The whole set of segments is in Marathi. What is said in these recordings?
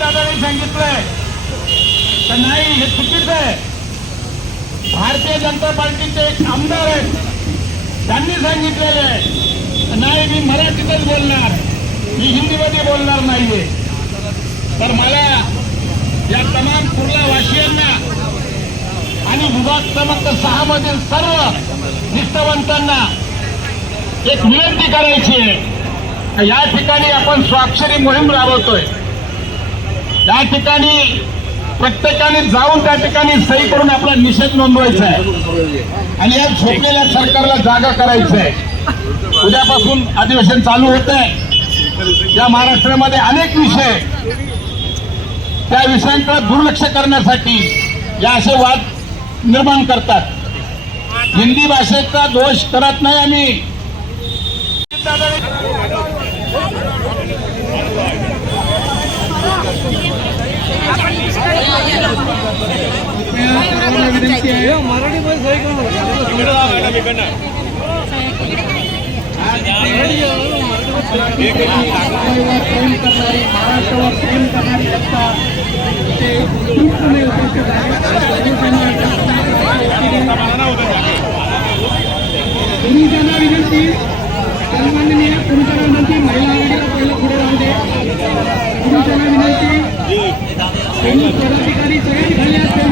दादांनी सांगितलंय तर नाही, हे चुकीचं आहे. भारतीय जनता पार्टीचे एक आमदार आहेत, त्यांनी सांगितलेले आहे नाही, मी मराठीतच बोलणार, मी हिंदीमध्ये बोलणार नाहीये. तर मला या तमाम कुर्ला वासियांना आणि विभाग क्रमांक 6 मधील सर्व निष्ठावंतांना एक विनंती करायची आहे. या ठिकाणी आपण स्वाक्षरी मोहीम राबवतोय. या ठिकाणी प्रत्येकाने जाऊन त्या ठिकाणी सही करून आपला निषेध नोंदवायचा आहे आणि या झोपलेल्या सरकारला जागा करायचं आहे. उद्यापासून अधिवेशन चालू होत आहे. या महाराष्ट्रामध्ये अनेक विषय, त्या विषयांकडे दुर्लक्ष करण्यासाठी या असे वाद निर्माण करतात. हिंदी भाषेचा दोष करत नाही आम्ही. विनंती आहे मराठीमध्ये सही महाराष्ट्रावर प्रेम करणारी जनता ते उत्स्फूर्तपणे उपस्थित आहे. पुरुषांना विनंती, सन्माननीय पुरुषांना विनंती, महिला आघाडीला पहिलं पुढे राहू दे. पुरुषांना विनंती, पदाधिकारी सगळ्यांनी खाली असतील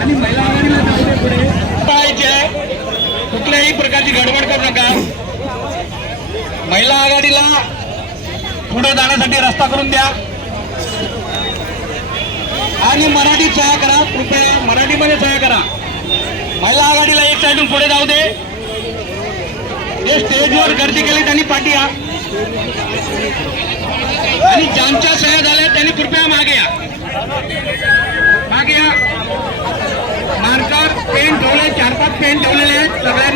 आणि महिला आघाडीला जाऊ दे पुढे. कुठल्याही प्रकारची गडबड करू नका. महिला आघाडीला पुढे जाण्यासाठी रस्ता करून द्या आणि मराठी सहाय्य करा. कृपया मराठीमध्ये सहाय्य करा. महिला आघाडीला एक साईडून पुढे जाऊ दे. जे स्टेजवर गर्दी केली त्यांनी पाठी या आणि ज्यांच्या सह्या झाल्या त्यांनी कृपया मागे या. मागे या. मार्कर पेन ठेवले, 4-5 पेन ठेवलेले आहेत सगळ्यांनी.